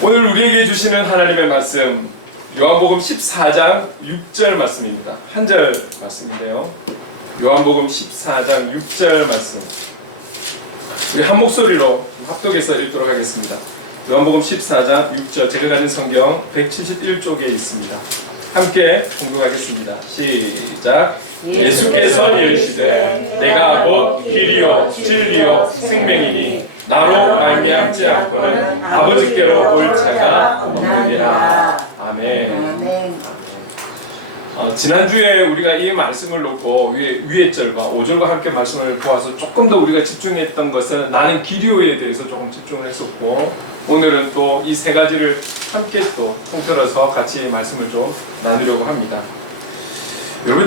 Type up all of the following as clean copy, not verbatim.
오늘 우리에게 주시는 하나님의 말씀 요한복음 14장 6절 말씀입니다. 한 절 말씀인데요. 요한복음 14장 6절 말씀 우리 한 목소리로 합독해서 읽도록 하겠습니다. 요한복음 14장 6절 제가 가진 성경 171쪽에 있습니다. 함께 공독하겠습니다. 시작. 예수께서 이르시되 내가 곧 길이요 진리요 생명이니 나로 말미암지 않고는 아버지께로 올 자가 없느니라. 아멘. 지난주에 우리가 이 말씀을 놓고 위의 절과 5절과 함께 말씀을 보아서 조금 더 우리가 집중했던 것은 나는 길이요에 대해서 조금 집중을 했었고, 오늘은 또 이 세 가지를 함께 또 통틀어서 같이 말씀을 좀 나누려고 합니다. 여러분,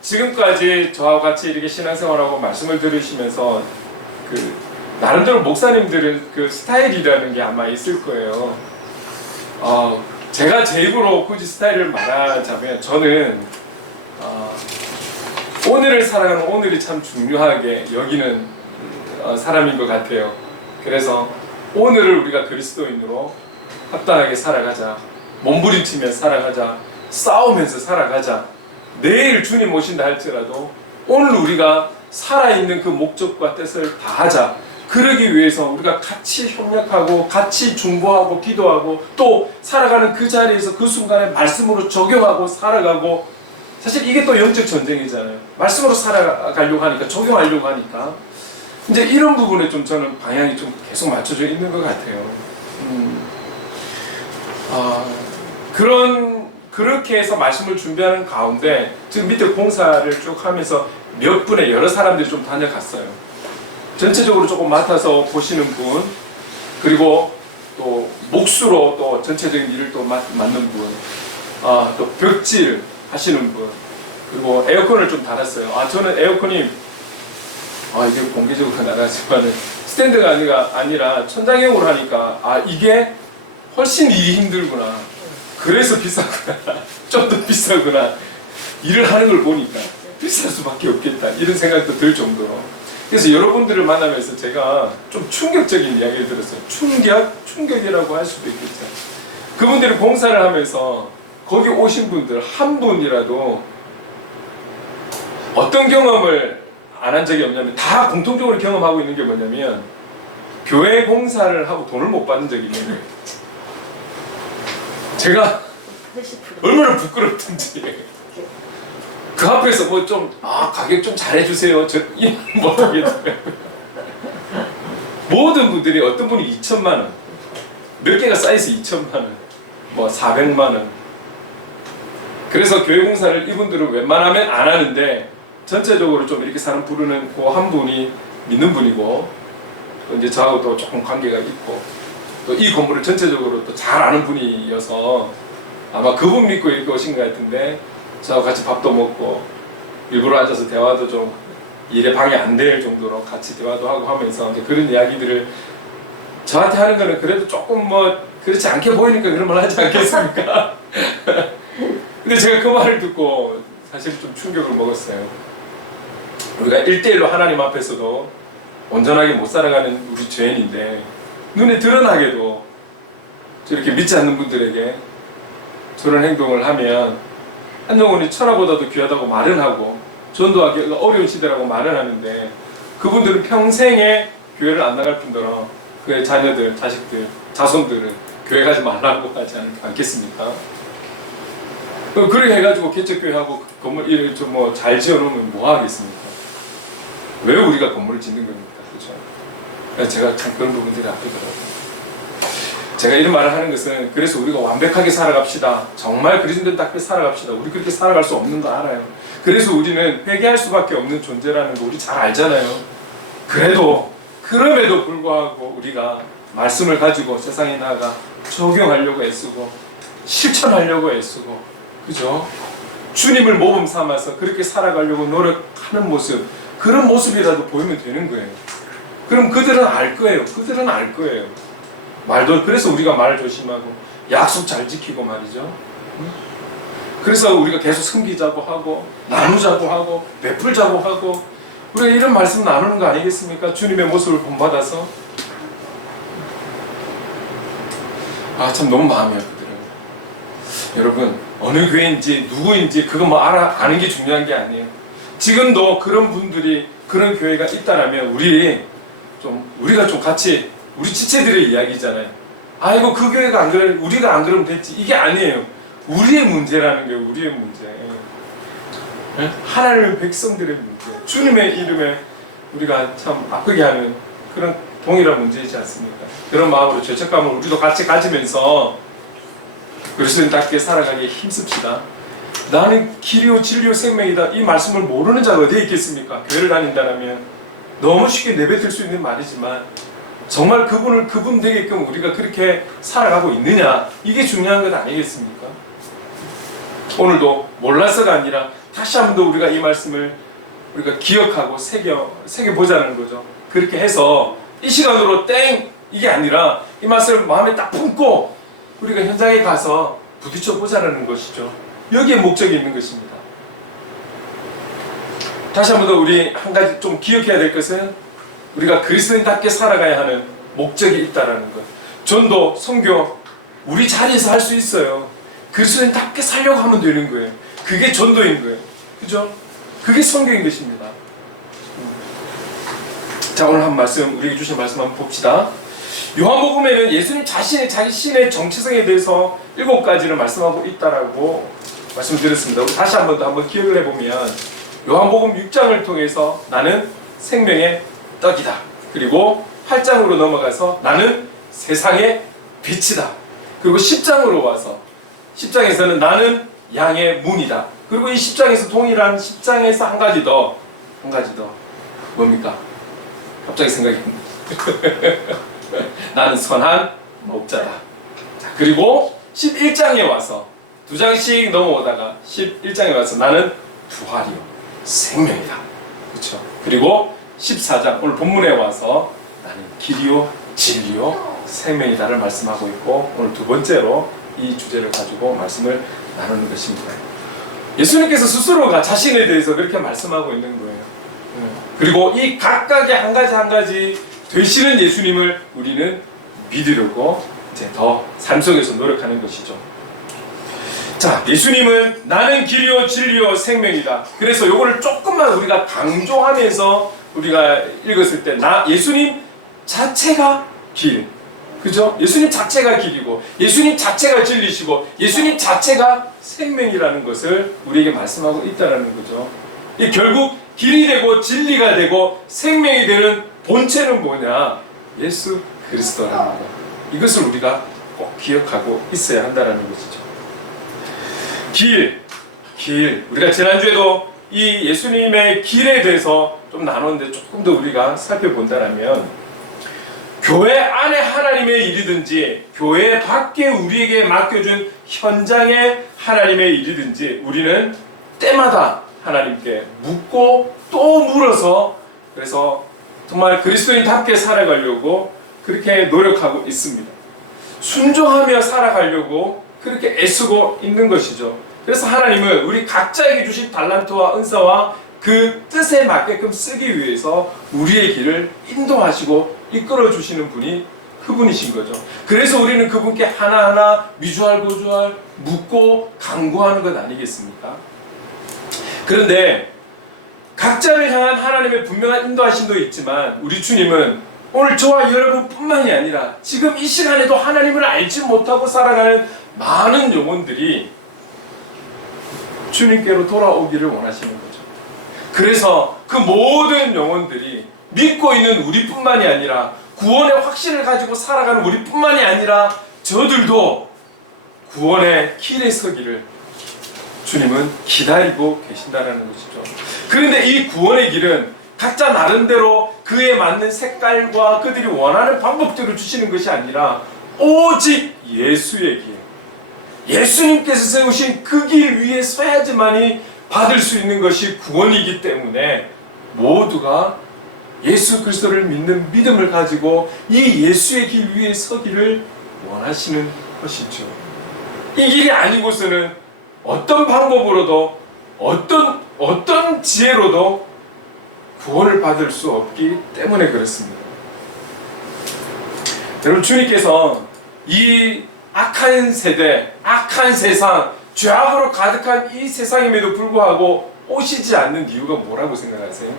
지금까지 저와 같이 이렇게 신앙생활하고 말씀을 들으시면서 나름대로 목사님들은 그 스타일이라는 게 아마 있을 거예요. 제가 제 입으로 굳이 스타일을 말하자면 저는 오늘을 살아가는 오늘이 참 중요하게 여기는 사람인 것 같아요. 그래서 오늘을 우리가 그리스도인으로 합당하게 살아가자, 몸부림치며 살아가자, 싸우면서 살아가자. 내일 주님 오신다 할지라도 오늘 우리가 살아있는 그 목적과 뜻을 다하자. 그러기 위해서 우리가 같이 협력하고 같이 중보하고 기도하고 또 살아가는 그 자리에서 그 순간에 말씀으로 적용하고 살아가고, 사실 이게 또 영적 전쟁이잖아요. 말씀으로 살아가려고 하니까, 적용하려고 하니까 이제 이런 부분에 좀 저는 방향이 좀 계속 맞춰져 있는 것 같아요. 그렇게 해서 말씀을 준비하는 가운데 지금 밑에 공사를 쭉 하면서 몇 분의 여러 사람들이 좀 다녀갔어요. 전체적으로 조금 맡아서 보시는 분, 그리고 또 몫으로 또 전체적인 일을 또 맡는 분, 또 벽질 하시는 분, 그리고 에어컨을 좀 달았어요. 저는 에어컨이 이게 공개적으로 나가지만 스탠드가 아니라 천장형으로 하니까 이게 훨씬 일이 힘들구나. 그래서 비싸구나. 좀 더 비싸구나. 일을 하는 걸 보니까 비쌀 수밖에 없겠다. 이런 생각도 들 정도로. 그래서 여러분들을 만나면서 제가 좀 충격적인 이야기를 들었어요. 충격이라고 할 수도 있겠죠. 그분들이 봉사를 하면서 거기 오신 분들 한 분이라도 어떤 경험을 안 한 적이 없냐면, 다 공통적으로 경험하고 있는 게 뭐냐면 교회 봉사를 하고 돈을 못 받는 적이 있는 거예요. 제가 얼마나 부끄럽든지 그 앞에서 뭐 좀 가격 좀 잘해주세요. 저 못하겠어요. 모든 분들이, 어떤 분이 2천만 원, 몇 개가 쌓여서 2천만 원, 뭐 400만 원. 그래서 교회 공사를 이분들은 웬만하면 안 하는데 전체적으로 좀 이렇게 사람 부르는 그 한 분이 믿는 분이고, 또 이제 저하고 또 조금 관계가 있고, 또 이 건물을 전체적으로 또 잘 아는 분이어서 아마 그분 믿고 이렇게 오신 것 같은데, 저하고 같이 밥도 먹고 일부러 앉아서 대화도 좀 일에 방해 안 될 정도로 같이 대화도 하고 하면서 이제 그런 이야기들을 저한테 하는 거는 그래도 조금 그렇지 않게 보이니까 그런 말 하지 않겠습니까? 근데 제가 그 말을 듣고 사실 좀 충격을 먹었어요. 우리가 1대1로 하나님 앞에서도 온전하게 못 살아가는 우리 죄인인데, 눈에 드러나게도 저렇게 믿지 않는 분들에게 저런 행동을 하면, 한영훈이 천하보다도 귀하다고 말은 하고 전도하기 어려운 시대라고 말은 하는데, 그분들은 평생에 교회를 안 나갈 뿐더러 그의 자녀들, 자식들, 자손들은 교회 가지 말라고 하지 않겠습니까? 그렇게 해가지고 개척교회하고 건물 이를 좀 잘 지어놓으면 뭐 하겠습니까? 왜 우리가 건물을 짓는 겁니까? 그렇죠? 그래서 제가 참 그런 부분들이 아프더라고요. 제가 이런 말을 하는 것은, 그래서 우리가 완벽하게 살아갑시다, 정말 그리스도인답게 살아갑시다, 우리 그렇게 살아갈 수 없는 거 알아요. 그래서 우리는 회개할 수밖에 없는 존재라는 거 우리 잘 알잖아요. 그럼에도 불구하고 우리가 말씀을 가지고 세상에 나아가 적용하려고 애쓰고 실천하려고 애쓰고, 그죠? 주님을 모범 삼아서 그렇게 살아가려고 노력하는 모습, 그런 모습이라도 보이면 되는 거예요. 그럼 그들은 알 거예요. 그래서 우리가 말 조심하고 약속 잘 지키고 말이죠. 그래서 우리가 계속 섬기자고 하고 나누자고 하고 베풀자고 하고, 우리가 이런 말씀 나누는 거 아니겠습니까? 주님의 모습을 본받아서. 참 너무 마음이 아프더라고요. 여러분, 어느 교회인지 누구인지 그거 뭐 아는 게 중요한 게 아니에요. 지금도 그런 분들이, 그런 교회가 있다라면 우리가 좀 같이, 우리 지체들의 이야기잖아요. 아이고 그 교회가 안 그래, 우리가 안 그러면 됐지. 이게 아니에요. 우리의 문제라는 게 우리의 문제. 하나님의 백성들의 문제. 주님의 이름에 우리가 참 아프게 하는 그런 동일한 문제이지 않습니까? 그런 마음으로 죄책감을 우리도 같이 가지면서 그리스도인답게 살아가기에 힘씁시다. 나는 길이요 진리요 생명이다. 이 말씀을 모르는 자가 어디에 있겠습니까? 교회를 다닌다면 너무 쉽게 내뱉을 수 있는 말이지만 정말 그분 되게끔 우리가 그렇게 살아가고 있느냐, 이게 중요한 것 아니겠습니까? 오늘도 몰라서가 아니라 다시 한 번 더 우리가 이 말씀을 우리가 기억하고 새겨보자는 거죠. 그렇게 해서 이 시간으로 이게 아니라 이 말씀을 마음에 딱 품고 우리가 현장에 가서 부딪혀 보자는 것이죠. 여기에 목적이 있는 것입니다. 다시 한 번 더 우리 한 가지 좀 기억해야 될 것은 우리가 그리스도인답게 살아가야 하는 목적이 있다는 것. 전도, 선교 우리 자리에서 할 수 있어요. 그리스도인답게 살려고 하면 되는 거예요. 그게 전도인 거예요. 그죠? 그게 선교인 것입니다. 자, 오늘 한 말씀, 우리에게 주신 말씀 한번 봅시다. 요한복음에는 예수님 자신의 자신의 정체성에 대해서 7가지를 말씀하고 있다라고 말씀드렸습니다. 우리 다시 한번 더 기억을 해보면 요한복음 6장을 통해서 나는 생명의 떡이다. 그리고 8장으로 넘어가서 나는 세상의 빛이다. 그리고 10장으로 와서 10장에서는 나는 양의 문이다. 그리고 이 10장에서 동일한 10장에서 한 가지 더 뭡니까? 갑자기 생각이 나는 선한 목자다. 자, 그리고 11장에 와서 2장씩 넘어오다가 11장에 와서 나는 부활이요 생명이다. 그렇죠? 그리고 14장 오늘 본문에 와서 나는 길이요 진리요 생명이다를 말씀하고 있고, 오늘 두 번째로 이 주제를 가지고 말씀을 나누는 것입니다. 예수님께서 스스로가 자신에 대해서 그렇게 말씀하고 있는 거예요. 그리고 이 각각의 한 가지 되시는 예수님을 우리는 믿으려고 이제 더 삶 속에서 노력하는 것이죠. 자, 예수님은 나는 길이요 진리요 생명이다. 그래서 요거를 조금만 우리가 강조하면서 우리가 읽었을 때 예수님 자체가 길, 그죠? 예수님 자체가 길이고 예수님 자체가 진리시고 예수님 자체가 생명이라는 것을 우리에게 말씀하고 있다는 거죠. 이 결국 길이 되고 진리가 되고 생명이 되는 본체는 뭐냐? 예수 그리스도라는 것. 이것을 우리가 꼭 기억하고 있어야 한다는 것이죠. 길. 우리가 지난주에도 이 예수님의 길에 대해서 좀 나눴는데 조금 더 우리가 살펴본다면 교회 안에 하나님의 일이든지 교회 밖에 우리에게 맡겨준 현장의 하나님의 일이든지 우리는 때마다 하나님께 묻고 또 물어서, 그래서 정말 그리스도인답게 살아가려고 그렇게 노력하고 있습니다. 순종하며 살아가려고 그렇게 애쓰고 있는 것이죠. 그래서 하나님은 우리 각자에게 주신 달란트와 은사와 그 뜻에 맞게끔 쓰기 위해서 우리의 길을 인도하시고 이끌어 주시는 분이 그분이신 거죠. 그래서 우리는 그분께 하나하나 미주알고주알 묻고 간구하는 것 아니겠습니까? 그런데 각자를 향한 하나님의 분명한 인도하심도 있지만 우리 주님은 오늘 저와 여러분뿐만이 아니라 지금 이 시간에도 하나님을 알지 못하고 살아가는 많은 영혼들이 주님께로 돌아오기를 원하시는 거죠. 그래서 그 모든 영혼들이 믿고 있는 우리뿐만이 아니라 구원의 확신을 가지고 살아가는 우리뿐만이 아니라 저들도 구원의 길에 서기를 주님은 기다리고 계신다는 것이죠. 그런데 이 구원의 길은 각자 나름대로 그에 맞는 색깔과 그들이 원하는 방법들을 주시는 것이 아니라 오직 예수의 길, 예수님께서 세우신 그 길 위에 서야지만이 받을 수 있는 것이 구원이기 때문에 모두가 예수 그리스도를 믿는 믿음을 가지고 이 예수의 길 위에 서기를 원하시는 것이죠. 이 길이 아니고서는 어떤 방법으로도 어떤 지혜로도 구원을 받을 수 없기 때문에 그렇습니다. 여러분, 주님께서 이 악한 세대, 악한 세상, 죄악으로 가득한 이 세상임에도 불구하고 오시지 않는 이유가 뭐라고 생각하세요?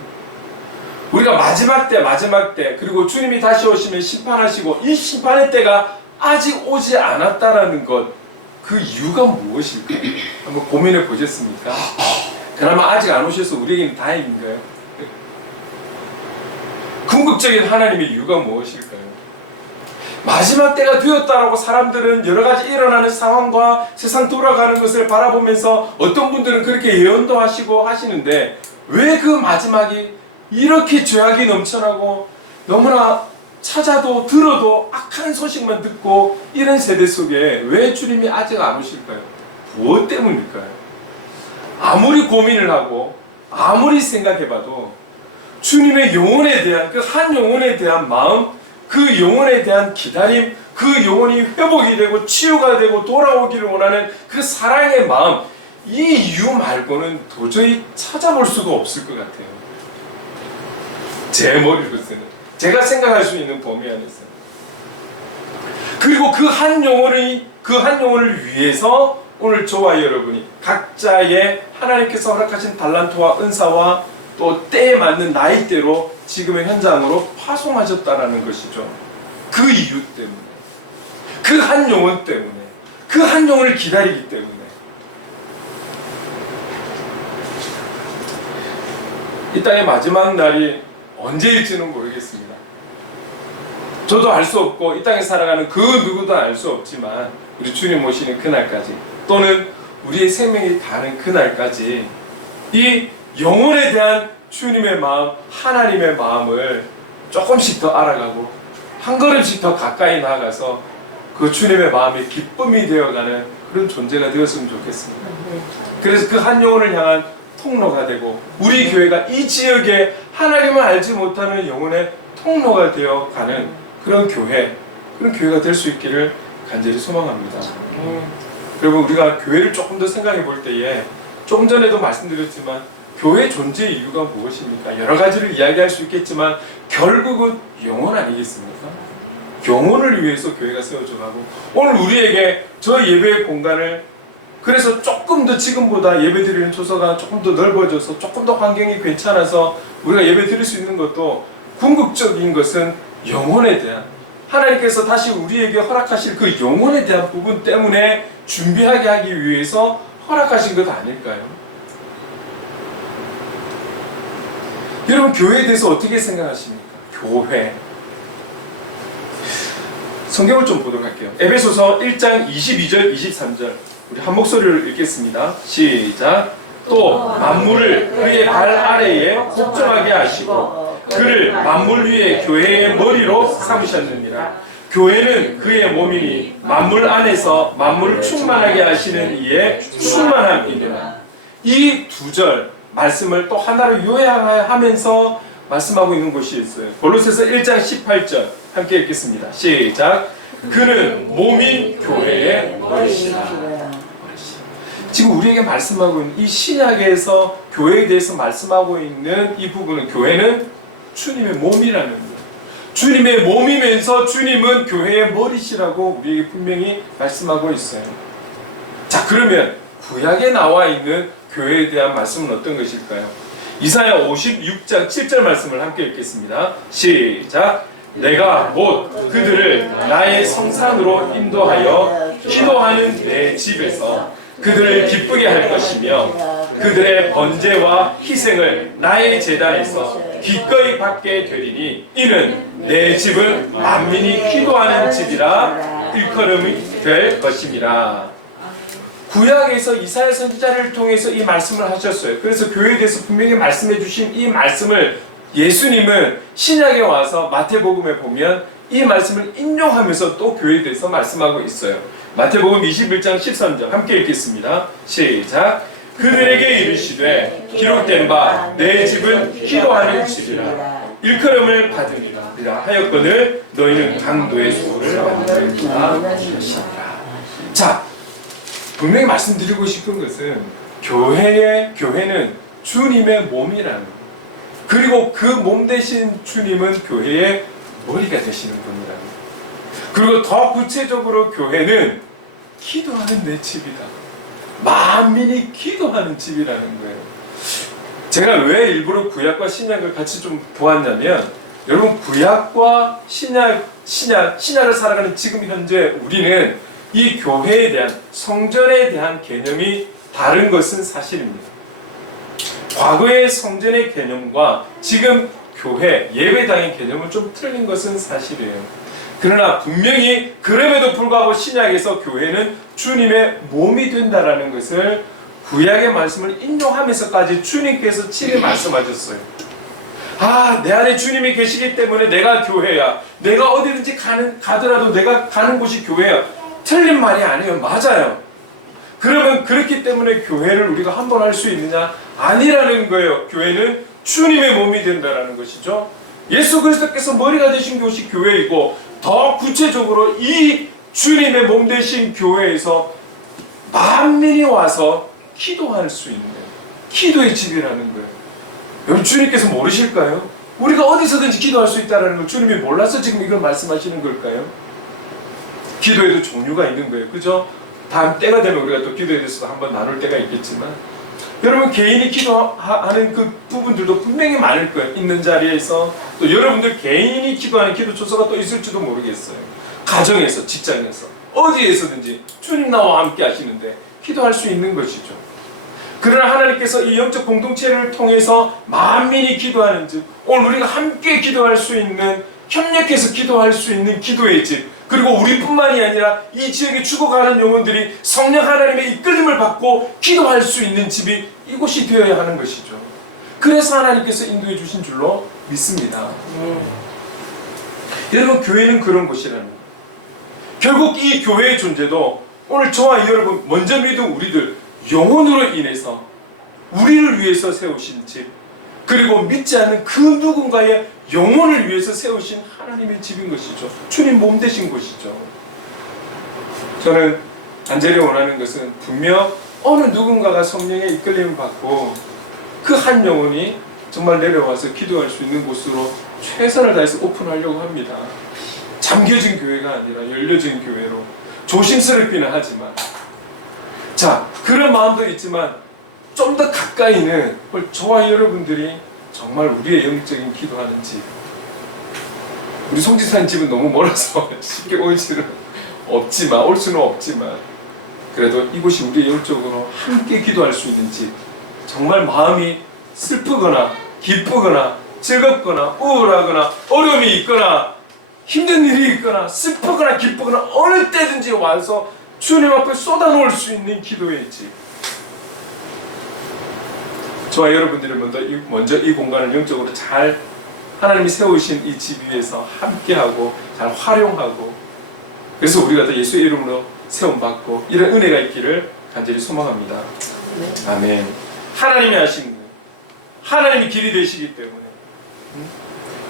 우리가 마지막 때 그리고 주님이 다시 오시면 심판하시고 이 심판의 때가 아직 오지 않았다라는 것, 그 이유가 무엇일까요? 한번 고민해 보셨습니까? 그나마 아직 안 오셔서 우리에게는 다행인가요? 궁극적인 하나님의 이유가 무엇일까요? 마지막 때가 되었다라고 사람들은 여러 가지 일어나는 상황과 세상 돌아가는 것을 바라보면서 어떤 분들은 그렇게 예언도 하시고 하시는데, 왜 그 마지막이 이렇게 죄악이 넘쳐나고 너무나 찾아도 들어도 악한 소식만 듣고 이런 세대 속에 왜 주님이 아직 안 오실까요? 무엇 때문일까요? 아무리 고민을 하고 아무리 생각해봐도 주님의 영혼에 대한 그 한 영혼에 대한 마음, 그 영혼에 대한 기다림, 그 영혼이 회복이 되고 치유가 되고 돌아오기를 원하는 그 사랑의 마음, 이 이유 말고는 도저히 찾아볼 수가 없을 것 같아요. 제 머리로서는, 제가 생각할 수 있는 범위 안에서. 그리고 그 한 영혼을 위해서 오늘 저와 여러분이 각자의 하나님께서 허락하신 달란트와 은사와 또 때에 맞는 나이대로 지금의 현장으로 파송하셨다라는 것이죠. 그 이유 때문에, 그 한 영혼 때문에, 그 한 영혼을 기다리기 때문에. 이 땅의 마지막 날이 언제일지는 모르겠습니다. 저도 알 수 없고 이 땅에 살아가는 그 누구도 알 수 없지만 우리 주님 오시는 그날까지, 또는 우리의 생명이 다하는 그날까지 이 영혼에 대한 주님의 마음, 하나님의 마음을 조금씩 더 알아가고 한 걸음씩 더 가까이 나아가서 그 주님의 마음이 기쁨이 되어가는 그런 존재가 되었으면 좋겠습니다. 그래서 그 한 영혼을 향한 통로가 되고 우리 교회가 이 지역에 하나님을 알지 못하는 영혼의 통로가 되어가는 그런 교회가 될 수 있기를 간절히 소망합니다. 여러분, 우리가 교회를 조금 더 생각해 볼 때에, 조금 전에도 말씀드렸지만 교회 존재 이유가 무엇입니까? 여러 가지를 이야기할 수 있겠지만 결국은 영혼 아니겠습니까? 영혼을 위해서 교회가 세워져 가고, 오늘 우리에게 저 예배의 공간을, 그래서 조금 더 지금보다 예배드리는 초소가 조금 더 넓어져서 조금 더 환경이 괜찮아서 우리가 예배 드릴 수 있는 것도, 궁극적인 것은 영혼에 대한, 하나님께서 다시 우리에게 허락하실 그 영혼에 대한 부분 때문에 준비하게 하기 위해서 허락하신 것 아닐까요? 여러분, 교회에 대해서 어떻게 생각하십니까? 교회. 성경을 좀 보도록 할게요. 에베소서 1장 22절 23절 우리 한 목소리로 읽겠습니다. 시작. 또 만물을 그의 발 아래에 복종하게 하시고 그를 만물 위에 교회의 머리로 삼으셨느니라. 교회는 그의 몸이니 만물 안에서 만물을 충만하게 하시는 이의 충만함이니라. 이 두 절 말씀을 또 하나로 요약하면서 말씀하고 있는 곳이 있어요. 골로새서 1장 18절 함께 읽겠습니다. 시작. 그는 몸인 교회의 머리시라. 지금 우리에게 말씀하고 있는 이 신약에서 교회에 대해서 말씀하고 있는 이 부분은, 교회는 주님의 몸이라는 거예요. 주님의 몸이면서 주님은 교회의 머리시라고 우리에게 분명히 말씀하고 있어요. 자, 그러면 구약에 나와 있는 교회에 대한 말씀은 어떤 것일까요? 이사야 56장 7절 말씀을 함께 읽겠습니다. 시작. 내가 곧 그들을 나의 성산으로 인도하여 기도하는 내 집에서 그들을 기쁘게 할 것이며 그들의 번제와 희생을 나의 제단에서 기꺼이 받게 되리니 이는 내 집은 만민이 기도하는 집이라 일컬음이 될 것임이라. 구약에서 이사야 선지자를 통해서 이 말씀을 하셨어요. 그래서 교회에 대해서 분명히 말씀해 주신 이 말씀을 예수님은 신약에 와서 마태복음에 보면 이 말씀을 인용하면서 또 교회에 대해서 말씀하고 있어요. 마태복음 21장 13절 함께 읽겠습니다. 시작. 그들에게 이르시되 기록된 바 내 집은 기도하는 집이라 일컬음을 받으리라 하였거늘 너희는 강도의 소를 만들리라 하시니라. 자, 분명히 말씀드리고 싶은 것은 교회는 주님의 몸이라는 것, 그리고 그 몸 대신 주님은 교회의 머리가 되시는 분이라는 것, 그리고 더 구체적으로 교회는 기도하는 내 집이다. 만민이 기도하는 집이라는 거예요. 제가 왜 일부러 구약과 신약을 같이 좀 보았냐면, 여러분 구약과 신약을 살아가는 지금 현재 우리는 이 교회에 대한, 성전에 대한 개념이 다른 것은 사실입니다. 과거의 성전의 개념과 지금 교회, 예배당의 개념은 좀 틀린 것은 사실이에요. 그러나 분명히 그럼에도 불구하고 신약에서 교회는 주님의 몸이 된다라는 것을 구약의 말씀을 인용하면서까지 주님께서 친히 말씀하셨어요. 내 안에 주님이 계시기 때문에 내가 교회야. 내가 어디든지 가더라도 내가 가는 곳이 교회야. 틀린 말이 아니에요. 맞아요. 그러면 그렇기 때문에 교회를 우리가 한 번 할 수 있느냐? 아니라는 거예요. 교회는 주님의 몸이 된다라는 것이죠. 예수 그리스도께서 머리가 되신 곳이 교회이고, 더 구체적으로 이 주님의 몸 되신 교회에서 만민이 와서 기도할 수 있는 기도의 집이라는 거예요. 여러분 주님께서 모르실까요? 우리가 어디서든지 기도할 수 있다는 걸 주님이 몰라서 지금 이걸 말씀하시는 걸까요? 기도에도 종류가 있는 거예요. 그죠? 다음 때가 되면 우리가 또 기도에 대해서 한번 나눌 때가 있겠지만, 여러분 개인이 기도하는 그 부분들도 분명히 많을 거예요. 있는 자리에서 또 여러분들 개인이 기도하는 기도 초소가 또 있을지도 모르겠어요. 가정에서, 직장에서, 어디에서든지 주님 나와 함께 하시는데 기도할 수 있는 것이죠. 그러나 하나님께서 이 영적 공동체를 통해서 만민이 기도하는 집, 오늘 우리가 함께 기도할 수 있는, 협력해서 기도할 수 있는 기도의 집, 그리고 우리뿐만이 아니라 이 지역에 죽어가는 영혼들이 성령 하나님의 이끌림을 받고 기도할 수 있는 집이 이곳이 되어야 하는 것이죠. 그래서 하나님께서 인도해 주신 줄로 믿습니다. 여러분 교회는 그런 곳이라는 거예요. 결국 이 교회의 존재도 오늘 저와 여러분 먼저 믿은 우리들 영혼으로 인해서 우리를 위해서 세우신 집, 그리고 믿지 않는 그 누군가의 영혼을 위해서 세우신 하나님의 집인 것이죠. 주님 몸 되신 곳이죠. 저는 간절히 원하는 것은 분명 어느 누군가가 성령의 이끌림을 받고 그 한 영혼이 정말 내려와서 기도할 수 있는 곳으로 최선을 다해서 오픈하려고 합니다. 잠겨진 교회가 아니라 열려진 교회로, 조심스럽기는 하지만, 자, 그런 마음도 있지만 좀 더 가까이는 저와 여러분들이 정말 우리의 영적인 기도하는 집, 우리 송지사님 집은 너무 멀어서 쉽게 올 수는 없지만 그래도 이곳이 우리의 영적으로 함께 기도할 수 있는 집, 정말 마음이 슬프거나 기쁘거나 즐겁거나 우울하거나 어려움이 있거나 힘든 일이 있거나 슬프거나 기쁘거나 어느 때든지 와서 주님 앞에 쏟아놓을 수 있는 기도의 집, 저와 여러분들이 먼저 이 공간을 영적으로 잘 하나님이 세우신 이 집 위에서 함께하고 잘 활용하고, 그래서 우리가 다 예수의 이름으로 세움받고 이런 은혜가 있기를 간절히 소망합니다. 아멘. 하나님이 하신 거예요. 하나님이 길이 되시기 때문에,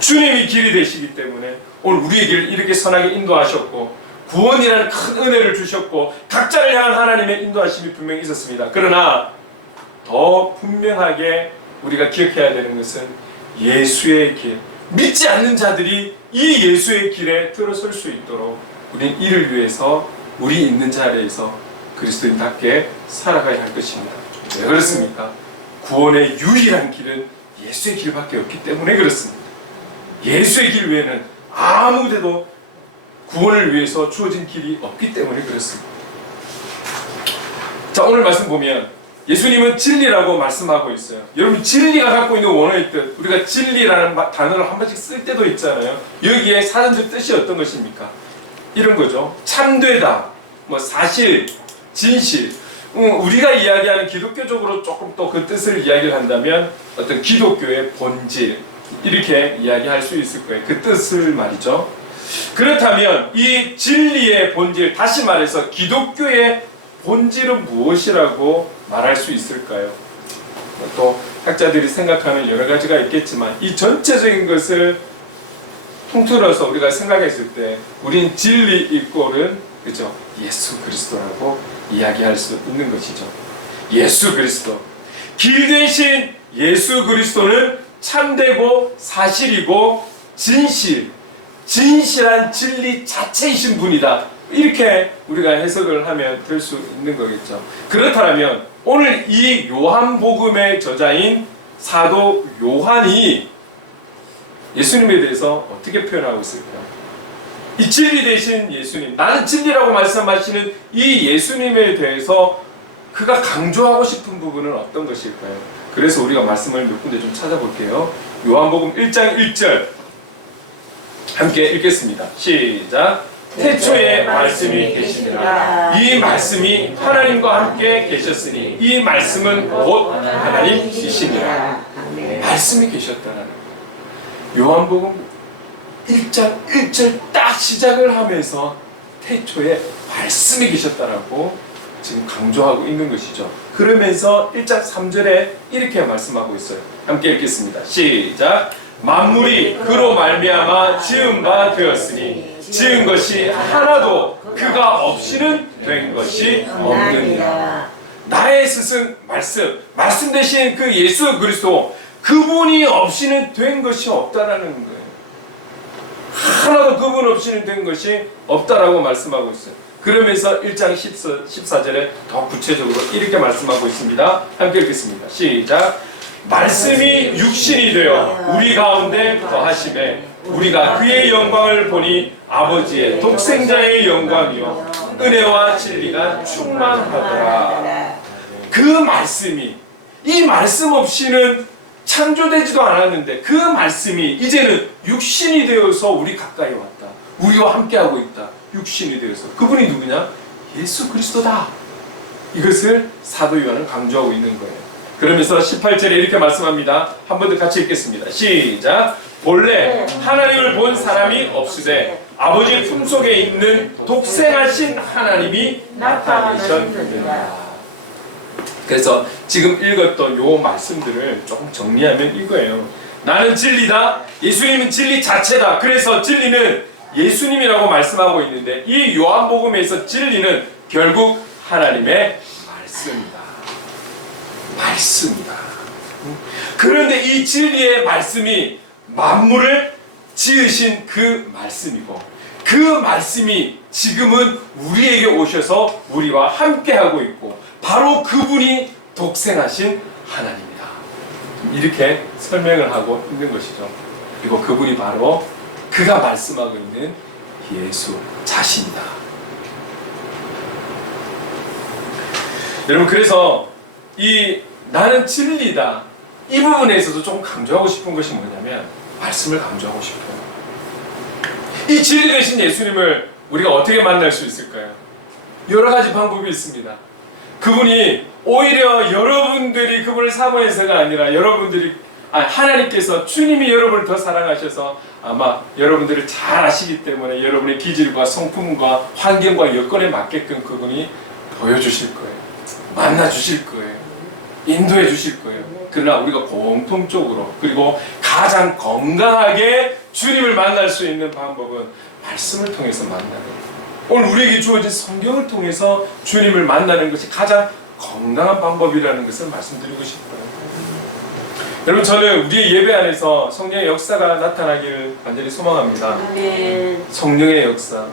주님이 길이 되시기 때문에 오늘 우리의 길을 이렇게 선하게 인도하셨고 구원이라는 큰 은혜를 주셨고 각자를 향한 하나님의 인도하심이 분명히 있었습니다. 그러나 더 분명하게 우리가 기억해야 되는 것은 예수의 길, 믿지 않는 자들이 이 예수의 길에 들어설 수 있도록 우리는 이를 위해서 우리 있는 자리에서 그리스도인답게 살아가야 할 것입니다. 왜 그렇습니까? 구원의 유일한 길은 예수의 길밖에 없기 때문에 그렇습니다. 예수의 길 외에는 아무데도 구원을 위해서 주어진 길이 없기 때문에 그렇습니다. 자, 오늘 말씀 보면 예수님은 진리라고 말씀하고 있어요. 여러분 진리가 갖고 있는 원어의 뜻, 우리가 진리라는 단어를 한 번씩 쓸 때도 있잖아요. 여기에 사전적 뜻이 어떤 것입니까? 이런 거죠. 참되다, 사실, 진실. 우리가 이야기하는 기독교적으로 조금 또 그 뜻을 이야기를 한다면 어떤 기독교의 본질, 이렇게 이야기할 수 있을 거예요. 그 뜻을 말이죠. 그렇다면 이 진리의 본질, 다시 말해서 기독교의 본질은 무엇이라고 말할 수 있을까요? 또 학자들이 생각하는 여러 가지가 있겠지만 이 전체적인 것을 통틀어서 우리가 생각했을 때 우린 진리 이꼴은 그죠? 예수 그리스도라고 이야기할 수 있는 것이죠. 예수 그리스도, 길 대신 예수 그리스도는 참되고 사실이고 진실한 진리 자체이신 분이다. 이렇게 우리가 해석을 하면 될 수 있는 거겠죠. 그렇다면 오늘 이 요한복음의 저자인 사도 요한이 예수님에 대해서 어떻게 표현하고 있을까요? 이 진리 대신 예수님, 나는 진리라고 말씀하시는 이 예수님에 대해서 그가 강조하고 싶은 부분은 어떤 것일까요? 그래서 우리가 말씀을 몇 군데 좀 찾아볼게요. 요한복음 1장 1절 함께 읽겠습니다. 시작. 태초에 말씀이 계시니라. 이 말씀이 하나님과 함께 계셨으니 이 말씀은 곧 하나님이시니라. 말씀이 계셨다는 요한복음 1장 1절 딱 시작을 하면서 태초에 말씀이 계셨다라고 지금 강조하고 있는 것이죠. 그러면서 1장 3절에 이렇게 말씀하고 있어요. 함께 읽겠습니다. 시작. 만물이 그로 말미암아 지은 바 되었으니 지은 것이 하나도 그가 없이는 된 것이 없느니라. 나의 스승 말씀 대신 그 예수 그리스도, 그분이 없이는 된 것이 없다라는 거예요. 하나도 그분 없이는 된 것이 없다라고 말씀하고 있어요. 그러면서 1장 14절에 더 구체적으로 이렇게 말씀하고 있습니다. 함께 읽겠습니다. 시작. 말씀이 육신이 되어 우리 가운데 거하심에 우리가 그의 영광을 보니 아버지의 독생자의 영광이요 은혜와 진리가 충만하더라. 그 말씀이, 이 말씀 없이는 창조되지도 않았는데 그 말씀이 이제는 육신이 되어서 우리 가까이 왔다. 우리와 함께하고 있다. 육신이 되어서. 그분이 누구냐? 예수 그리스도다. 이것을 사도 요한은 강조하고 있는 거예요. 그러면서 18절에 이렇게 말씀합니다. 한 번 더 같이 읽겠습니다. 시작. 본래 하나님을 본 사람이 없으되 아버지 품속에 있는 독생하신 하나님이 나타내셨느니라. 그래서 지금 읽었던 요 말씀들을 조금 정리하면 이거예요. 나는 진리다. 예수님은 진리 자체다. 그래서 진리는 예수님이라고 말씀하고 있는데 이 요한복음에서 진리는 결국 하나님의 말씀이다. 말씀이다. 그런데 이 진리의 말씀이 만물을 지으신 그 말씀이고 그 말씀이 지금은 우리에게 오셔서 우리와 함께하고 있고 바로 그분이 독생하신 하나님이다. 이렇게 설명을 하고 있는 것이죠. 그리고 그분이 바로 그가 말씀하고 있는 예수 자신이다. 여러분, 그래서 이 나는 진리다 이 부분에서도 좀 강조하고 싶은 것이 뭐냐면 말씀을 강조하고 싶어요. 이 진리 되신 예수님을 우리가 어떻게 만날 수 있을까요? 여러 가지 방법이 있습니다. 그분이 오히려 여러분들이 그분을 사모해서가 아니라 하나님께서 주님이 여러분을 더 사랑하셔서 아마 여러분들을 잘 아시기 때문에 여러분의 기질과 성품과 환경과 여건에 맞게끔 그분이 보여주실 거예요. 만나주실 거예요. 인도해 주실 거예요. 그러나 우리가 공통적으로 그리고 가장 건강하게 주님을 만날 수 있는 방법은 말씀을 통해서 만나는 거예요. 오늘 우리에게 주어진 성경을 통해서 주님을 만나는 것이 가장 건강한 방법이라는 것을 말씀드리고 싶어요. 여러분, 저는 우리의 예배 안에서 성령의 역사가 나타나기를 간절히 소망합니다. 성령의 역사.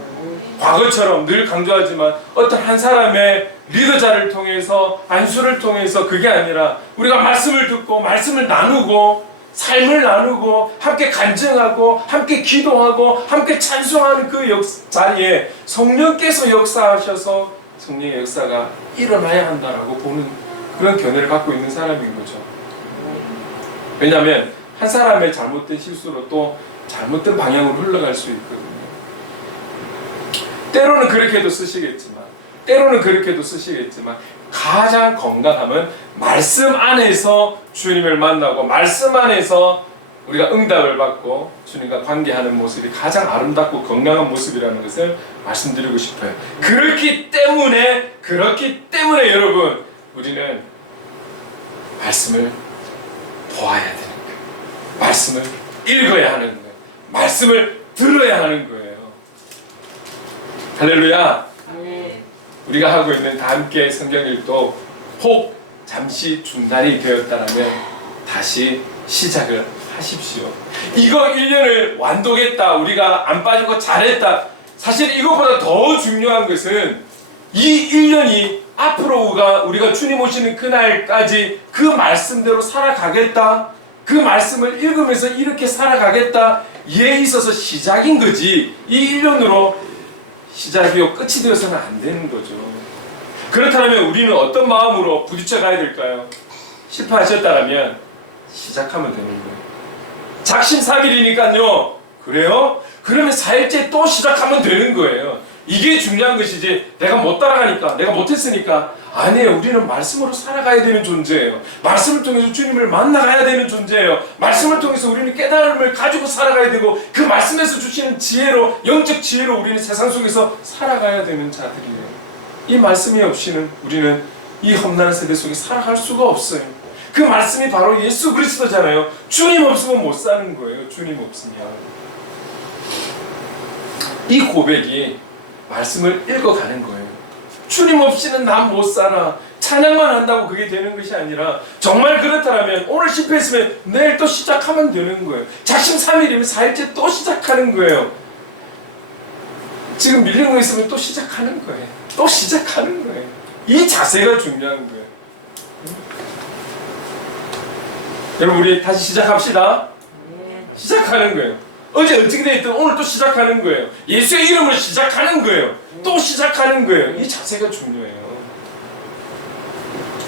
과거처럼 늘 강조하지만 어떤 한 사람의 리더자를 통해서 안수를 통해서 그게 아니라 우리가 말씀을 듣고 말씀을 나누고 삶을 나누고 함께 간증하고 함께 기도하고 함께 찬송하는 그 자리에 성령께서 역사하셔서 성령의 역사가 일어나야 한다라고 보는 그런 견해를 갖고 있는 사람인 거죠. 왜냐하면 한 사람의 잘못된 실수로 또 잘못된 방향으로 흘러갈 수 있거든요. 때로는 그렇게도 쓰시겠지만 가장 건강함은 말씀 안에서 주님을 만나고 말씀 안에서 우리가 응답을 받고 주님과 관계하는 모습이 가장 아름답고 건강한 모습이라는 것을 말씀드리고 싶어요. 그렇기 때문에 여러분, 우리는 말씀을 보아야 되는 거예요. 말씀을 읽어야 하는 거예요. 말씀을 들어야 하는 거예요. 할렐루야. 우리가 하고 있는 다 함께 성경 읽도 혹 잠시 중단이 되었다면 다시 시작을 하십시오. 이거 1년을 완독했다, 우리가 안 빠지고 잘했다, 사실 이것보다 더 중요한 것은 이 1년이 앞으로 우리가 주님 오시는 그날까지 그 말씀대로 살아가겠다. 그 말씀을 읽으면서 이렇게 살아가겠다. 이에 있어서 시작인 거지. 이 1년으로 시작이요 끝이 되어서는 안 되는 거죠. 그렇다면 우리는 어떤 마음으로 부딪혀 가야 될까요? 실패하셨다면 시작하면 되는 거예요. 작심삼일이니까요. 그래요? 그러면 4일째 또 시작하면 되는 거예요. 이게 중요한 것이지 내가 못 따라가니까 내가 못했으니까 아니에요. 우리는 말씀으로 살아가야 되는 존재예요. 말씀을 통해서 주님을 만나가야 되는 존재예요. 말씀을 통해서 우리는 깨달음을 가지고 살아가야 되고 그 말씀에서 주시는 지혜로 영적 지혜로 우리는 세상 속에서 살아가야 되는 자들이에요. 이 말씀이 없이는 우리는 이 험난한 세대 속에 살아갈 수가 없어요. 그 말씀이 바로 예수 그리스도잖아요. 주님 없으면 못 사는 거예요. 주님 없으면. 이 고백이 말씀을 읽어가는 거예요. 주님 없이는 난 못 살아. 찬양만 한다고 그게 되는 것이 아니라 정말 그렇다면 오늘 실패했으면 내일 또 시작하면 되는 거예요. 작심삼일이면 4일째 또 시작하는 거예요. 지금 밀린 거 있으면 또 시작하는 거예요. 또 시작하는 거예요. 이 자세가 중요한 거예요. 여러분 우리 다시 시작합시다. 시작하는 거예요. 어제 어떻게 됐든 오늘 또 시작하는 거예요. 예수의 이름으로 시작하는 거예요. 또 시작하는 거예요. 이 자세가 중요해요.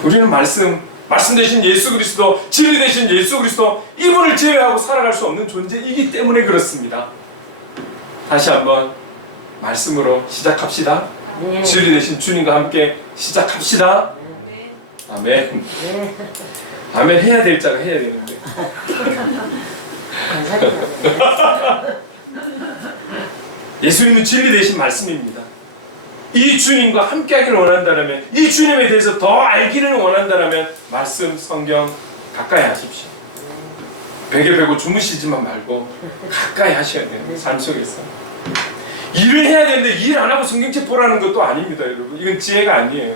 우리는 말씀 대신 예수 그리스도, 진리 대신 예수 그리스도, 이분을 제외하고 살아갈 수 없는 존재이기 때문에 그렇습니다. 다시 한번 말씀으로 시작합시다. 진리 대신 주님과 함께 시작합시다. 아멘. 아멘 해야 될 자가 해야 되는데. 예수님은 진리 되신 말씀입니다. 이 주님과 함께하기를 원한다면, 이 주님에 대해서 더 알기를 원한다면 말씀, 성경 가까이 하십시오. 베개 베고 주무시지만 말고 가까이 하셔야 돼요. 삶 속에서 일을 해야 되는데 일 안 하고 성경책 보라는 것도 아닙니다. 여러분 이건 지혜가 아니에요.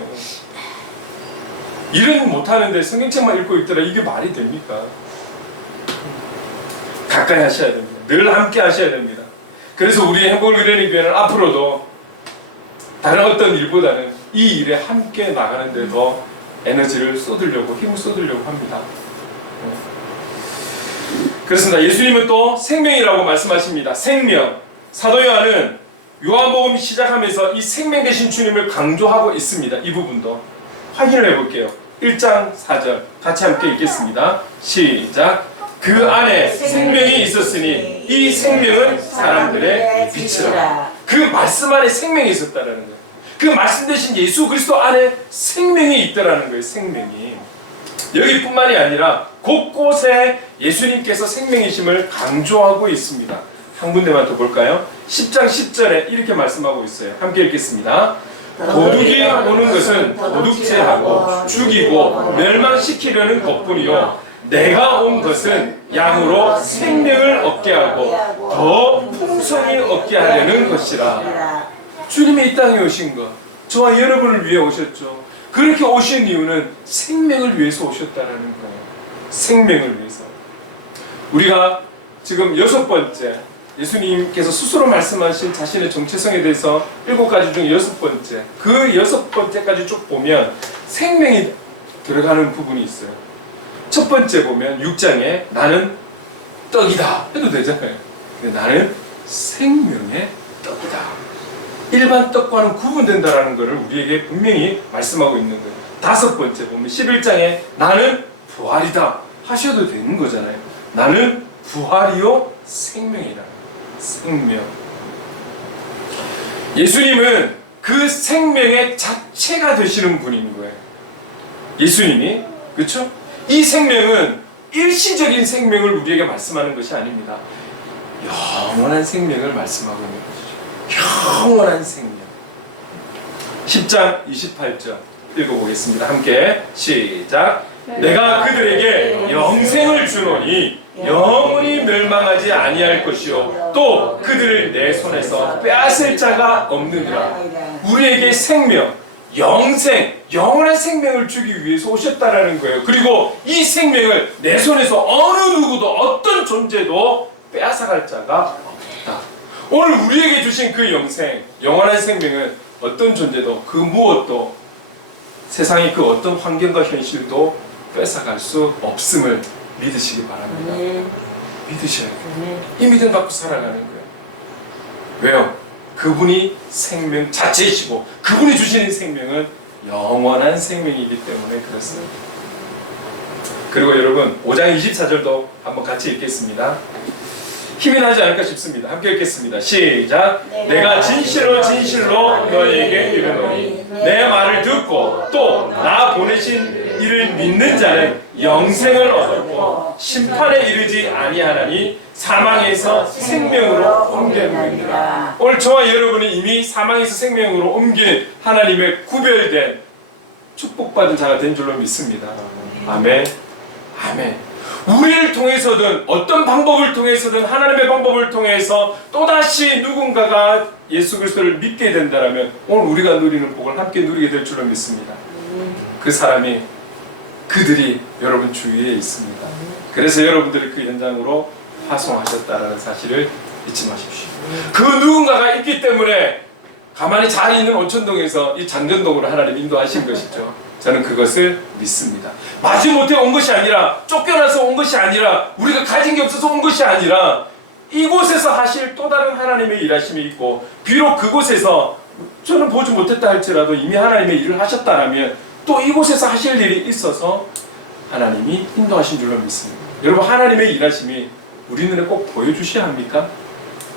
일은 못하는데 성경책만 읽고 있더라. 이게 말이 됩니까? 가까이 하셔야 됩니다. 늘 함께 하셔야 됩니다. 그래서 우리 행복을 누리는 교회는 앞으로도 다른 어떤 일보다는 이 일에 함께 나가는 데 더 에너지를 쏟으려고, 힘을 쏟으려고 합니다. 그렇습니다. 예수님은 또 생명이라고 말씀하십니다. 생명. 사도 요한은 요한복음 시작하면서 이 생명 되신 주님을 강조하고 있습니다. 이 부분도 확인을 해볼게요. 1장 4절 같이 함께 읽겠습니다. 시작. 그 안에 생명이 있었으니 이 생명은 사람들의 빛이라. 그 말씀 안에 생명이 있었다라는 거예요. 그 말씀 대신 예수 그리스도 안에 생명이 있다라는 거예요. 생명이. 여기뿐만이 아니라 곳곳에 예수님께서 생명이심을 강조하고 있습니다. 한 군데만 더 볼까요? 10장 10절에 이렇게 말씀하고 있어요. 함께 읽겠습니다. 도둑이 오는 것은 도둑질하고 죽이고 멸망시키려는 것뿐이요 내가 온 것은 양으로 생명을 얻게 하고 더 풍성히 얻게 하려는 것이라. 주님이 이 땅에 오신 것, 저와 여러분을 위해 오셨죠. 그렇게 오신 이유는 생명을 위해서 오셨다라는 거예요. 생명을 위해서. 우리가 지금 6번째, 예수님께서 스스로 말씀하신 자신의 정체성에 대해서 7가지 중 6번째, 그 6번째까지 쭉 보면 생명이 들어가는 부분이 있어요. 첫 번째 보면 6장에 나는 떡이다 해도 되잖아요. 근데 나는 생명의 떡이다. 일반 떡과는 구분된다라는 것을 우리에게 분명히 말씀하고 있는 거예요. 5번째 보면 11장에 나는 부활이다 하셔도 되는 거잖아요. 나는 부활이요 생명이다. 생명. 예수님은 그 생명의 자체가 되시는 분인 거예요. 예수님이, 그렇죠? 이 생명은 일시적인 생명을 우리에게 말씀하는 것이 아닙니다. 영원한 생명을 말씀하고 있는 것이죠. 영원한 생명. 10장 28절 읽어보겠습니다. 함께 시작. 내가 그들에게 영생을 주노니 영원히 멸망하지 아니할 것이요 또 그들을 내 손에서 빼앗을 자가 없느니라. 우리에게 생명, 영생, 영원한 생명을 주기 위해서 오셨다라는 거예요. 그리고 이 생명을 내 손에서 어느 누구도 어떤 존재도 빼앗아갈 자가 없다. 오늘 우리에게 주신 그 영생, 영원한 생명은 어떤 존재도 그 무엇도 세상의 그 어떤 환경과 현실도 뺏어갈 수 없음을 믿으시기 바랍니다. 믿으셔야 돼요. 이 믿음 갖고 살아가는 거예요. 왜요? 그분이 생명 자체이시고 그분이 주시는 생명은 영원한 생명이기 때문에 그렇습니다. 그리고 여러분 5장 24절도 한번 같이 읽겠습니다. 힘이 나지 않을까 싶습니다. 함께 읽겠습니다. 시작. 내가 진실로 진실로 너희에게 이르노니 내 말을 듣고 또 나 보내신 이를 믿는 자는 영생을 얻었고 심판에 이르지 아니하나니 사망에서 생명으로 옮겨지느니라. 오늘 저와 여러분은 이미 사망에서 생명으로 옮긴 하나님의 구별된 축복받은 자가 된 줄로 믿습니다. 아멘. 아멘. 우리를 통해서든 어떤 방법을 통해서든 하나님의 방법을 통해서 또다시 누군가가 예수 그리스도를 믿게 된다면 오늘 우리가 누리는 복을 함께 누리게 될 줄로 믿습니다. 그 사람이 그들이 여러분 주위에 있습니다. 그래서 여러분들이 그 현장으로 파송하셨다는 사실을 잊지 마십시오. 그 누군가가 있기 때문에 가만히 잘 있는 온천동에서 이 장전동으로 하나님 인도하신 것이죠. 저는 그것을 믿습니다. 마지못해 온 것이 아니라 쫓겨나서 온 것이 아니라 우리가 가진 게 없어서 온 것이 아니라 이곳에서 하실 또 다른 하나님의 일하심이 있고 비록 그곳에서 저는 보지 못했다 할지라도 이미 하나님의 일을 하셨다면 또 이곳에서 하실 일이 있어서 하나님이 인도하신 줄로 믿습니다. 여러분 하나님의 일하심이 우리 눈에 꼭 보여주셔야 합니까?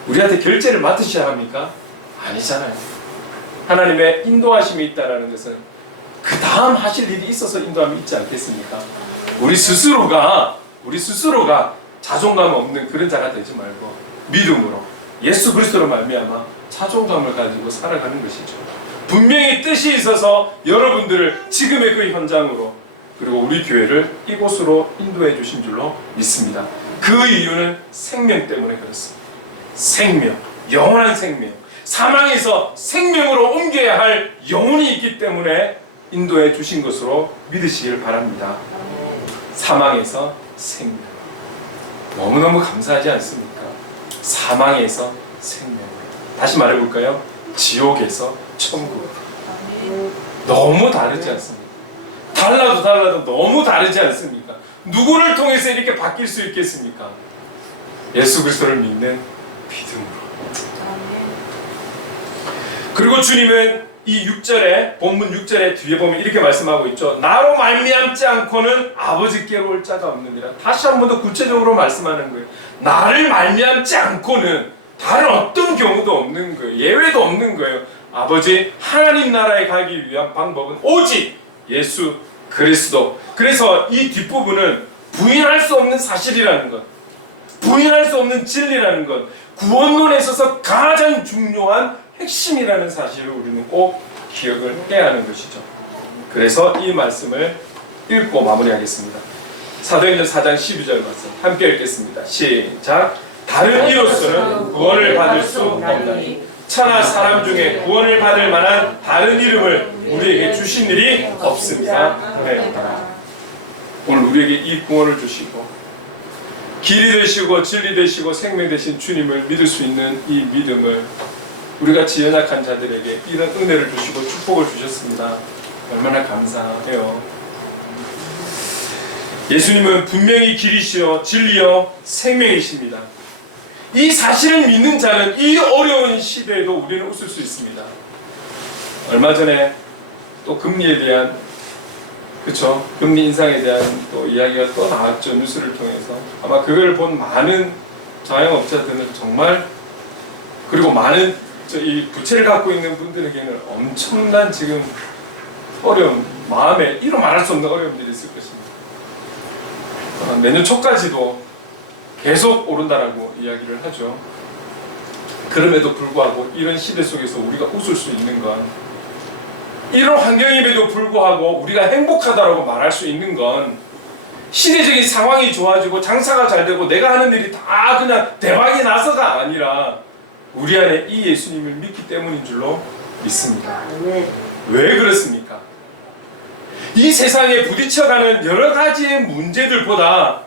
우리한테 결제를 맡으셔야 합니까? 아니잖아요. 하나님의 인도하심이 있다는 것은 그 다음 하실 일이 있어서 인도함이 있지 않겠습니까? 우리 스스로가 자존감 없는 그런 자가 되지 말고 믿음으로 예수 그리스도로 말미암아 자존감을 가지고 살아가는 것이죠. 분명히 뜻이 있어서 여러분들을 지금의 그 현장으로 그리고 우리 교회를 이곳으로 인도해 주신 줄로 믿습니다. 그 이유는 생명 때문에 그렇습니다. 생명, 영원한 생명, 사망에서 생명으로 옮겨야 할 영혼이 있기 때문에 인도해 주신 것으로 믿으시길 바랍니다. 사망에서 생명. 너무너무 감사하지 않습니까? 사망에서 생명. 다시 말해볼까요? 지옥에서 천국. 너무 다르지 않습니까? 달라도 너무 다르지 않습니까? 누구를 통해서 이렇게 바뀔 수 있겠습니까? 예수 그리스도를 믿는 믿음으로. 그리고 주님은 이 6절에 본문 6절에 뒤에 보면 이렇게 말씀하고 있죠. 나로 말미암지 않고는 아버지께로 올 자가 없느니라. 다시 한 번 더 구체적으로 말씀하는 거예요. 나를 말미암지 않고는 다른 어떤 경우도 없는 거예요. 예외도 없는 거예요. 아버지 하나님 나라에 가기 위한 방법은 오직 예수 그리스도. 그래서 이 뒷부분은 부인할 수 없는 사실이라는 것, 부인할 수 없는 진리라는 것, 구원론에 있어서 가장 중요한 핵심이라는 사실을 우리는 꼭 기억을 해야 하는 것이죠. 그래서 이 말씀을 읽고 마무리하겠습니다. 사도행전 4장 12절 말씀 함께 읽겠습니다. 시작. 다른 이로서는 구원을 받을 수 없나니 천하 사람 중에 구원을 받을 만한 다른 이름을 우리에게 주신 일이 없습니다. 네. 오늘 우리에게 이 구원을 주시고 길이 되시고 진리 되시고 생명 되신 주님을 믿을 수 있는 이 믿음을 우리같이 연약한 자들에게 이런 은혜를 주시고 축복을 주셨습니다. 얼마나 감사해요. 예수님은 분명히 길이시여 진리여 생명이십니다. 이 사실을 믿는 자는 이 어려운 시대에도 우리는 웃을 수 있습니다. 얼마 전에 또 금리에 대한 금리 인상에 대한 또 이야기가 또 나왔죠. 뉴스를 통해서. 아마 그걸 본 많은 자영업자들은 정말, 그리고 많은 이 부채를 갖고 있는 분들에게는 엄청난 지금 어려움, 마음에 이루 말할 수 없는 어려움들이 있을 것입니다. 내년 초까지도 계속 오른다라고 이야기를 하죠. 그럼에도 불구하고 이런 시대 속에서 우리가 웃을 수 있는 건, 이런 환경임에도 불구하고 우리가 행복하다라고 말할 수 있는 건 시대적인 상황이 좋아지고 장사가 잘 되고 내가 하는 일이 다 그냥 대박이 나서가 아니라 우리 안에 이 예수님을 믿기 때문인 줄로 믿습니다. 왜 그렇습니까? 이 세상에 부딪혀가는 여러 가지의 문제들보다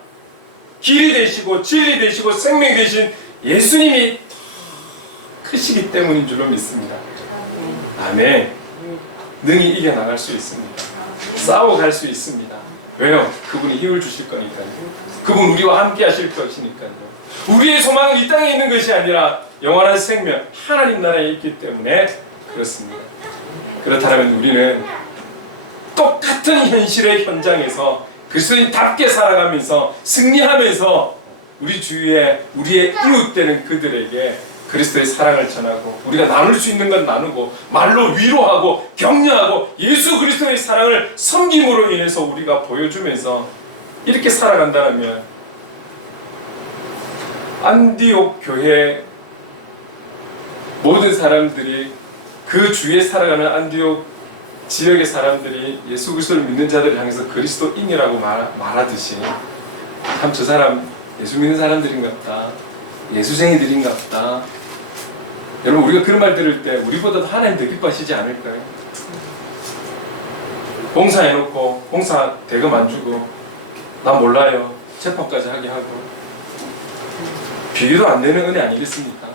길이 되시고 진리 되시고 생명 되신 예수님이 크시기 때문인 줄로 믿습니다. 아멘. 능히 이겨나갈 수 있습니다. 싸워갈 수 있습니다. 왜요? 그분이 힘을 주실 거니까요. 그분 우리와 함께 하실 것이니까요. 우리의 소망은 이 땅에 있는 것이 아니라 영원한 생명, 하나님 나라에 있기 때문에 그렇습니다. 그렇다면 우리는 똑같은 현실의 현장에서 그리스도인답게 살아가면서 승리하면서 우리 주위에 우리의 이웃되는 그들에게 그리스도의 사랑을 전하고 우리가 나눌 수 있는 건 나누고 말로 위로하고 격려하고 예수 그리스도의 사랑을 섬김으로 인해서 우리가 보여주면서 이렇게 살아간다면 안디옥 교회 모든 사람들이 그 주위에 살아가는 안디옥 지역의 사람들이 예수 그리스도를 믿는 자들을 향해서 그리스도인이라고 말하듯이 참 저 사람 예수 믿는 사람들인갑다, 예수쟁이들인갑다. 여러분 우리가 그런 말 들을 때 우리보다도 하나님 더 기뻐하시지 않을까요? 봉사해놓고 봉사 대금 안 주고 나 몰라요 재판까지 하게 하고 비교도 안 되는 은혜 아니겠습니까?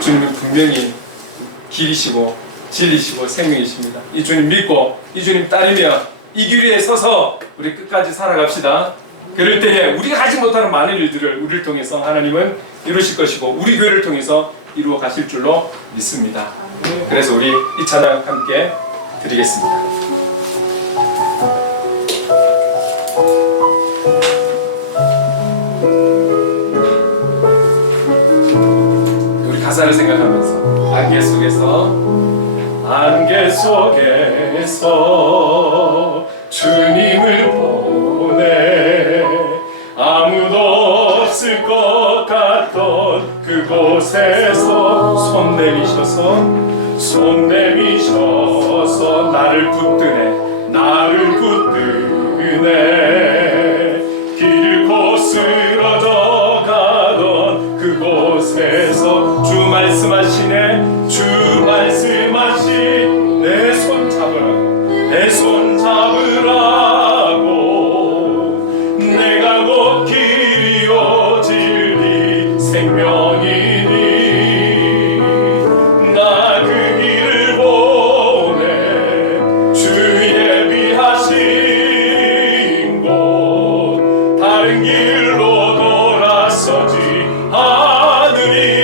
주님은 분명히 길이시고 진리시고 생명이십니다. 이 주님 믿고 이 주님 따르며 이 길 위에 서서 우리 끝까지 살아갑시다. 그럴 때에 우리가 하지 못하는 많은 일들을 우리를 통해서 하나님은 이루실 것이고 우리 교회를 통해서 이루어 가실 줄로 믿습니다. 그래서 우리 이 찬양 함께 드리겠습니다. 우리 가사를 생각하면서 안개 속에서 주님을 보내 아무도 없을 것 같던 그곳에서 손 내미셔서 나를 붙드네 길을 거스러져 가던 그곳에서 주 말씀하시네 주 말씀하신 내 손 잡으라고 내가 곧 길이요 진리 생명이니 나 그 길을 보내 주 예비하신 곳 다른 길로 돌아서지 않으리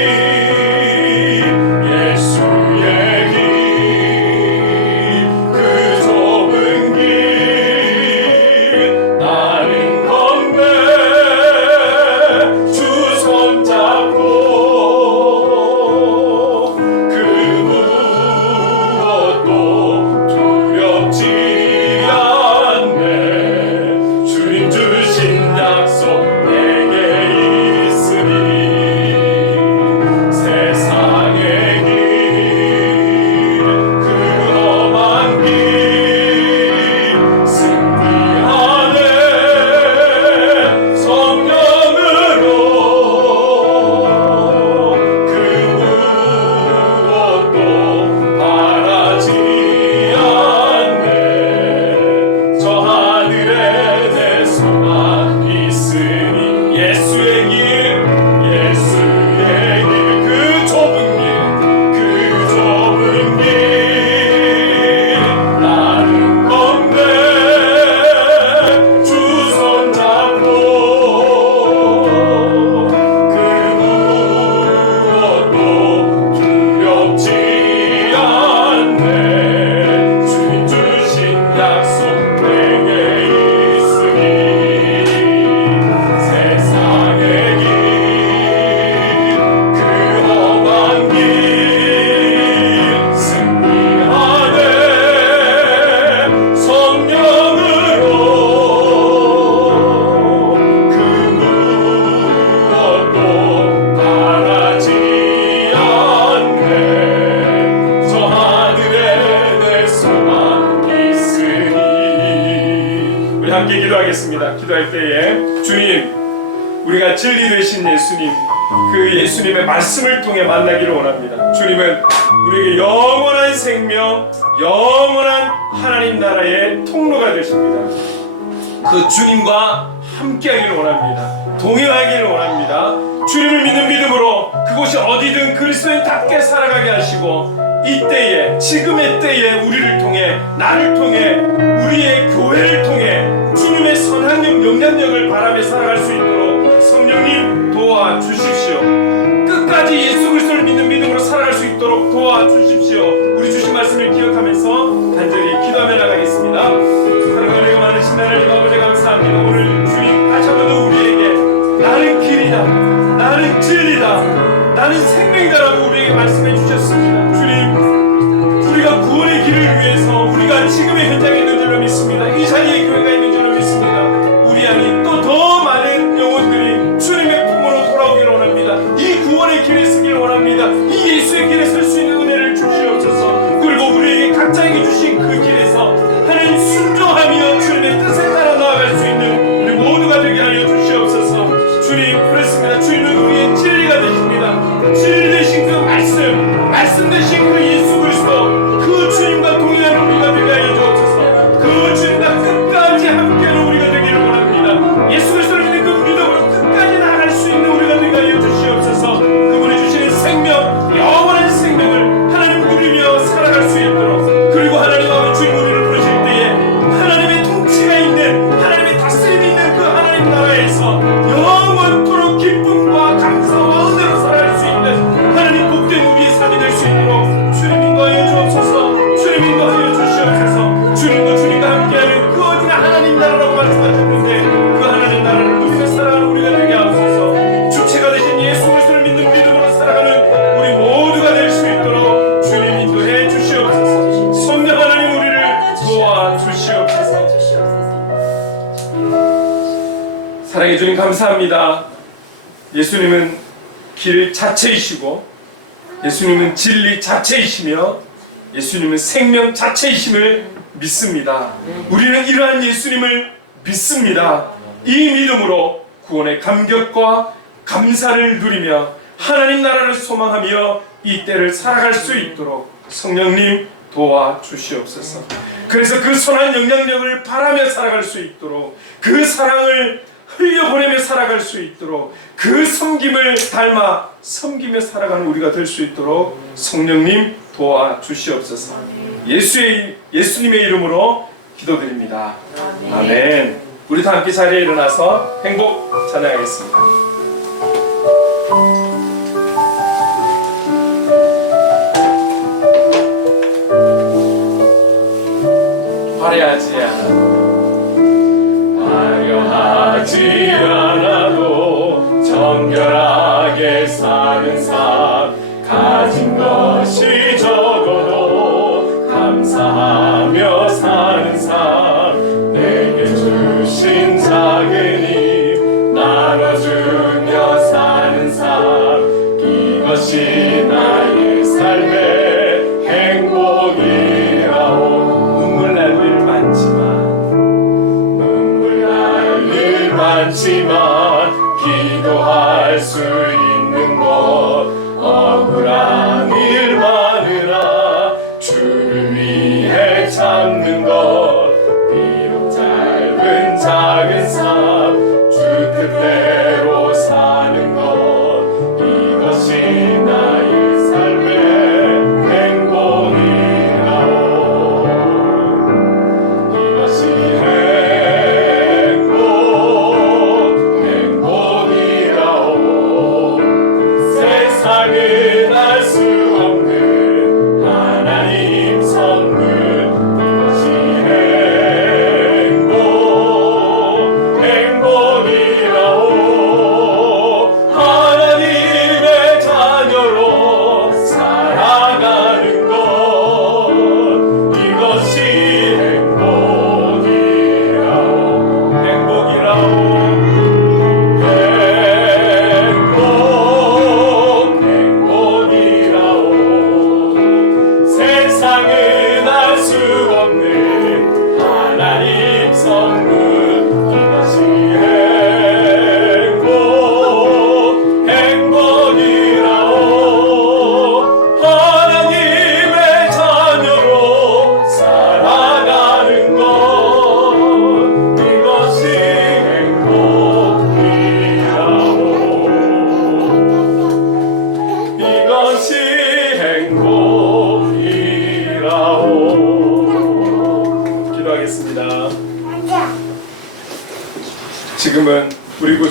함께 기도하겠습니다. 기도할 때에 주님, 우리가 진리 되신 예수님, 그 예수님의 말씀을 통해 만나기를 원합니다. 주님은 우리에게 영원한 생명, 영원한 하나님 나라의 통로가 되십니다. 그 주님과 함께하기를 원합니다. 동행하기를 원합니다. 주님을 믿는 믿음으로 그곳이 어디든 그리스도인답게 살아가게 하시고 이때에 지금의 때에 우리를 통해 나를 통해 우리의 교회를 통해 주님의 선한 영향력을 바라며 살아갈 수 있도록 성령님 도와주십시오. 끝까지 예수 그리스도를 믿는 믿음으로 살아갈 수 있도록 도와주십시오. 우리 주신 말씀을 기억하면서 간절히 기도하며 나가겠습니다. 사랑하는 은혜가 많으신 하나님 아버지 감사합니다. 오늘 주님 다시 한번 더 우리에게 나는 길이다, 나는 진리다, 나는 생명이다라고 우리에게 말씀해 주셨습니다. 주님, 우리가 구원의 길을 위해서 우리가 지금의 현장에 있는 줄로 믿습니다. 이 자리에 교회가 있는 줄로 믿습니다. 우리 안에 또 더 많은 영혼들이 주님의 품으로 돌아오기를 원합니다. 이 구원의 길에 서기를 원합니다. 이 예수의 길에 설 수 있는 은혜를 주시옵소서. 그리고 우리에게 각자에게 주신 그 길에서 하나님 순종하며 주님의 뜻에 따라 나아갈 수 있는 우리 모두가 되게 하여 주시옵소서. 주님, 그렇습니다. 주님은 우리의 진리가 되십니다. 진리 되신 그 말씀 되신 그 예수 그리스도, 그 주님과 동행하는 우리가 되게 하여 주옵소서. 그 주님과 끝까지 함께하는 우리가 되기를 원합니다. 예수 그리스도를 믿는 그 믿음으로 끝까지 나아갈 수 있는 우리가 되게 하여 주시옵소서. 그분이 주시는 생명, 영원한 생명을 하나님 누리며 살아갈 수 있도록, 그리고 하나님 아버지 주님 우리를 부르실 때에 하나님의 통치가 있는, 하나님의 다스림이 있는 그 하나님 나라에서 영원토록 기쁨과 감사와 은혜로 살아갈 수 있는 하나님 복된 우리의 삶이 될 수 있도록 주님 인도하여 주옵소서. 주님 인도하여 주시옵소서. 주님도 주님과 함께하는 그 어디나 하나님 나라라고 말씀하셨는데 그 하나님 나라를 누리며 살아가는 우리가 되게 하옵소서. 주체가 되신 예수 그리스도를 믿는 믿음으로 살아가는 우리 모두가 될 수 있도록 주님 인도해 주시옵소서. 성령 하나님 우리를 도와주시옵소서. 사랑해 주님 감사합니다. 예수님은 길 자체이시고 예수님은 진리 자체이시며 예수님은 생명 자체이심을 믿습니다. 우리는 이러한 예수님을 믿습니다. 이 믿음으로 구원의 감격과 감사를 누리며 하나님 나라를 소망하며 이 때를 살아갈 수 있도록 성령님 도와주시옵소서. 그래서 그 선한 영향력을 바라며 살아갈 수 있도록, 그 사랑을 흘려보내며 살아갈 수 있도록, 그 섬김을 닮아 섬기며 살아가는 우리가 될 수 있도록 성령님 도와주시옵소서. 예수님의 이름으로 기도드립니다. 아멘. 우리 다 함께 자리에 일어나서 행복 찬양하겠습니다. 화려하지 않아도 정결하게 사는 삶, 가진 것이 적어도 감사하며 사는 삶, 내게 주신 작은 힘 나눠주며 사는 삶, 이것이 나의 삶의 행복이라오. 눈물 날 일 많지만 기도할 수 있는 것, 억울한 일 많으나 주를 위해 참는 것, 비록 짧은 작은 삶 주 뜻대로 사는 것, 이것이 나의 삶의 행복이라오. 이것이 세상은 알 수 없는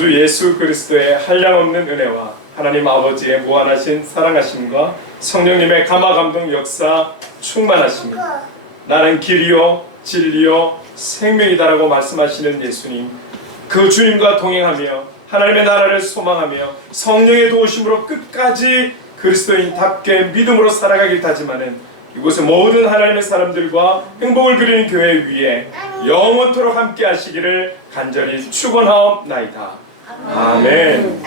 주 예수 그리스도의 한량없는 은혜와 하나님 아버지의 무한하신 사랑하심과 성령님의 감화감동 역사 충만하심이 나는 길이요 진리요 생명이다라고 말씀하시는 예수님, 그 주님과 동행하며 하나님의 나라를 소망하며 성령의 도우심으로 끝까지 그리스도인답게 믿음으로 살아가길 다짐하는 이곳의 모든 하나님의 사람들과 행복을 그리는 교회 위에 영원토록 함께 하시기를 간절히 축원하옵나이다. 아멘.